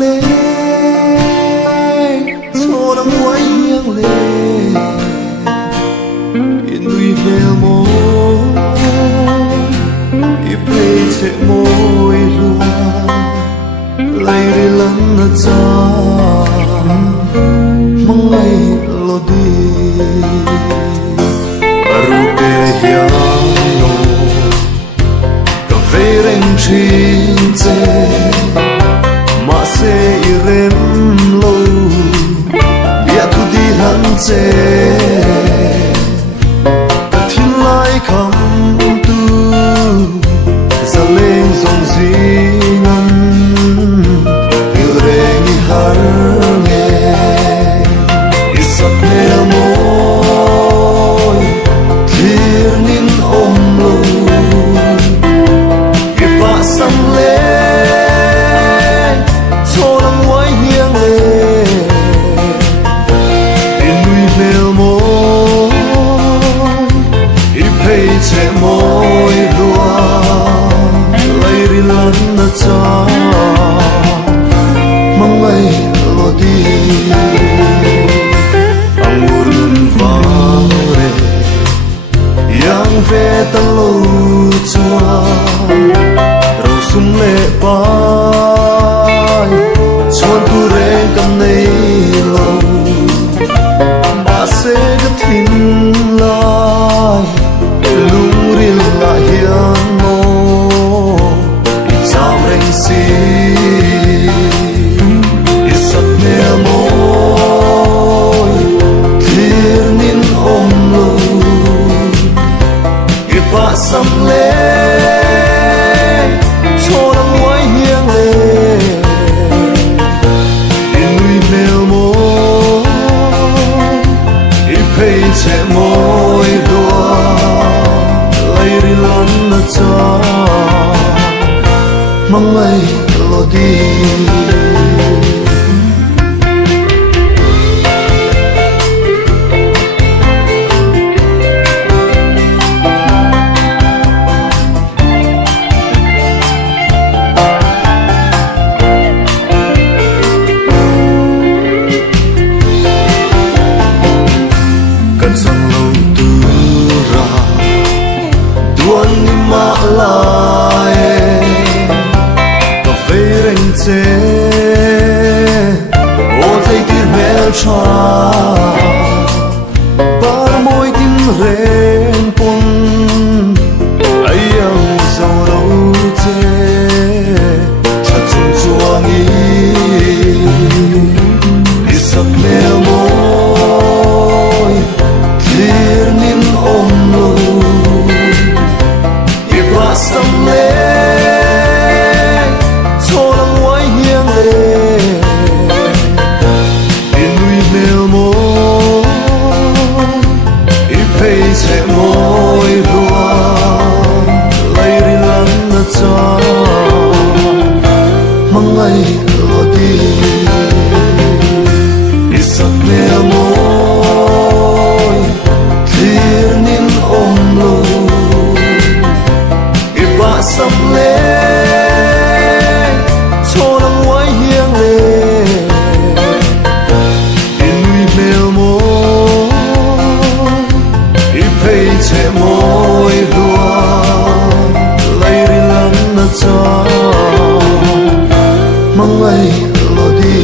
lệ cho năm quay nghiêng lệ yên nuôi bèo môi ít play chạy môi lùa lấy đi lần nữa cha mong ngày lo đi arute hiano cà phê reng chín chê mà sẽ irem lâu bia thu đi hắn chê cả thiên lai khăm tu giờ lên dòng gì ngân yêu reng har nghe isat nè môi thiên nín ôm lâu ipa sam lê cho năm quay nghiêng lệ in nuôi bèo môi ipay che môi lúa lấy đi lần nữa cha mong ngày lo đi angurun vare yang về ta lâu chua rau sum lệ bay chuan tu reng cầm nei lâu ba sẽ gặp thìn lai lung rin la hian mo cham reng si isat ne môi thir nin om lo ipa sam le cho năm quay nghiêng lệ in nuôi bèo môi ipay che môi đua lấy đi lần nữa cha mong ngày lo đi cần sang lâu từ ra tuôn mà lại cà phê reng chê ô thấy tiếng mẹ cha ba môi tiếng reng pun ai yêu giàu đâu chê cha chung chuang ý isat mẹ môi thir nin om lo ipa sam lệ cho năm quay nghiêng lệ in nuôi bèo môi ipay che môi lúa lấy đi lần nữa cha mong ngày lo đi isat mẹ môi thir nin om lo ipa sam lệ cho năm quay nghiêng lệ in nuôi bèo môi ipay che môi lúa lấy đi lần nữa cha mong ngày lo đi